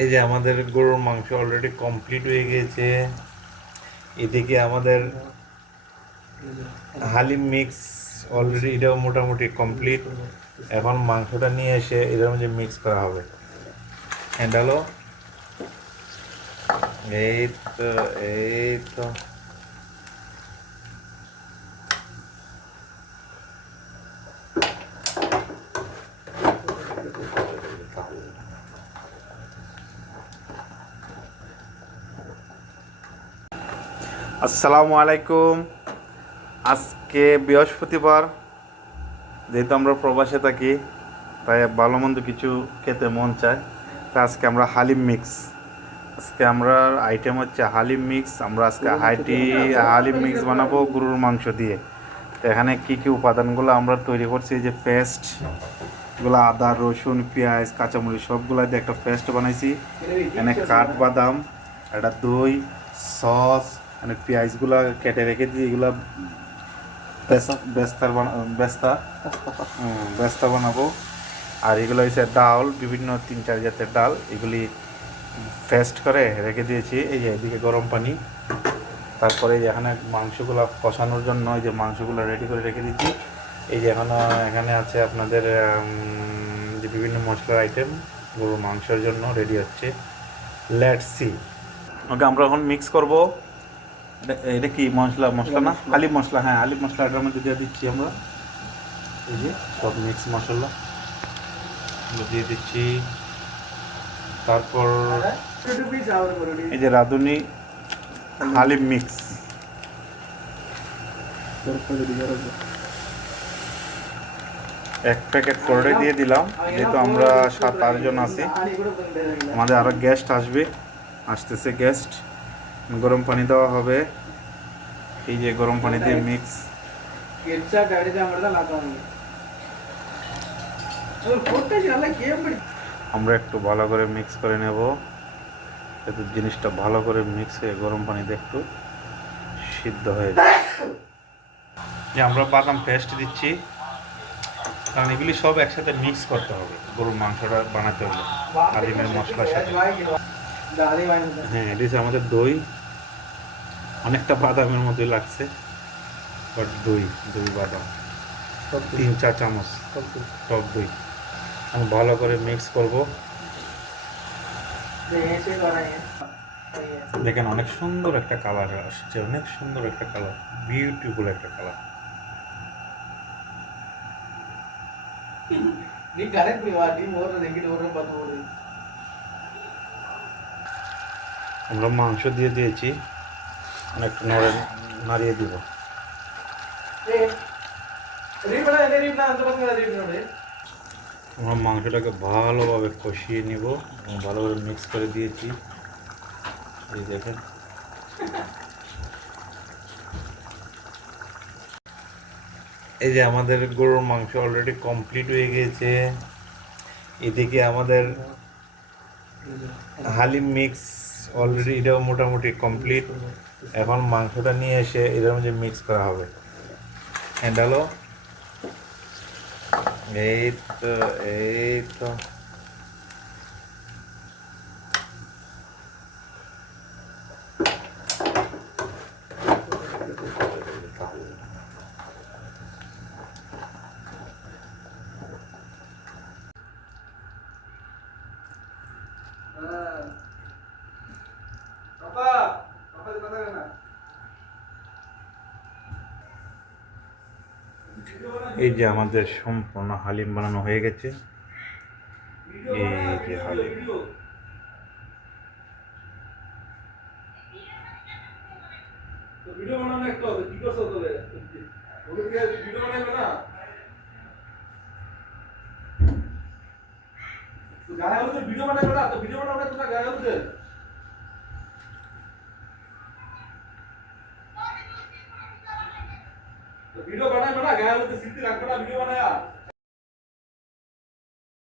এই যে আমাদের গরুর মাংস অলরেডি কমপ্লিট হয়ে গিয়েছে। এদিকে আমাদের হালিম মিক্স অলরেডি এটাও মোটামুটি কমপ্লিট। এখন মাংসটা নিয়ে এসে এটার মধ্যে মিক্স করা হবে। হ্যান্ডালো এই তো এই তো আসসালামু আলাইকুম। আজকে বৃহস্পতিবার, যেহেতু আমরা প্রবাসে থাকি তাই ভালো মন্দ কিছু খেতে মন চায়। তাই আজকে আমরা হালিম মিক্স, আজকে আমরা আইটেম হচ্ছে হালিম মিক্স। আমরা আজকে হালিম মিক্স বানাবো গরুর মাংস দিয়ে। তো এখানে কী কী উপাদানগুলো আমরা তৈরি করছি, এই যে পেস্ট এগুলো আদা রসুন পেঁয়াজ কাঁচামরিচ সবগুলো দিয়ে একটা পেস্ট বানাইছি। এখানে কাঠবাদাম, একটা দই, সস, মানে পেঁয়াজগুলো কেটে রেখে দিই, এগুলা বেস্তা বানাবো। আর এগুলো হচ্ছে ডাল, বিভিন্ন 3-4 জাতের ডাল, এগুলি পেস্ট করে রেখে দিয়েছি। এই যে এদিকে গরম পানি, তারপরে এখানে মাংসগুলো কষানোর জন্য এই যে মাংসগুলো রেডি করে রেখে দিচ্ছি। এই যে এখানে আছে আপনাদের যে বিভিন্ন মশলার আইটেম গরুর মাংসের জন্য রেডি হচ্ছে। Let's see. ওকে, আমরা এখন মিক্স করব। এটা কি মশলা না হালিম মশলা? হ্যাঁ, হালিম মশলা এটার মধ্যে দিয়ে দিচ্ছি আমরা। এই যে সব মিক্স মশলা দিয়ে দিচ্ছি। তারপর এই যে রাঁধুনি হালিম মিক্স, এক প্যাকেট করে দিয়ে দিলাম। যেহেতু আমরা 7-8 জন আছি, আমাদের আরও গেস্ট আসতেছে গেস্ট। গরম পানি দেওয়া হবে। এই যে গরম পানি দিয়ে মিক্স। আমরা একটু ভালো করে মিক্স করে নেব, যাতে জিনিসটা ভালো করে মিক্স হয়ে গরম পানিতে একটু সিদ্ধ হয়ে যায়। যে আমরা বাদাম পেস্ট দিচ্ছি, কারণ এগুলি সব একসাথে মিক্স করতে হবে গরুর মাংসটা বানাতে হলে হালিমের মশলার সাথে। হ্যাঁ, এটা আমাদের দই, অনেকটা বাদামের মতোই লাগছে, বাট দই বাদাম 3-4 চামচ টক দই। আমি ভালো করে মিক্স করব। দেখেন অনেক সুন্দর একটা কালার আসছে, অনেক সুন্দর একটা কালার, বিউটিফুল একটা কালার। আমরা মাংস দিয়ে দিয়েছি, অনেকটা নাড়িয়ে দিব। আমরা মাংসটাকে ভালোভাবে কষিয়ে নিব এবং ভালোভাবে মিক্স করে দিয়েছি। এই দেখেন এই যে আমাদের গরুর মাংস অলরেডি কমপ্লিট হয়ে গিয়েছে। এদিকে আমাদের হালিম মিক্স অলরেডি এটাও মোটামুটি কমপ্লিট। এখন মাংসটা নিয়ে এসে এটার মধ্যে মিক্স করা হবে। হ্যান্ডালো এই তো এই তো এই যে আমাদের সম্পূর্ণ হালিম বানানো হয়ে গেছে। এই যে হালিম, ভিডিও বানানো একটা কি করছো তোরে? ওকে ভিডিও বানাইবে না? তো গায়ে হলুদের ভিডিও বানাইবে না? তো ভিডিও বানাবে তোরা গায়ে হলুদের? তো ভিডিও বানাইবে না? গায়ে হলুদের স্মৃতি রাখবে না ভিডিও বানায়া?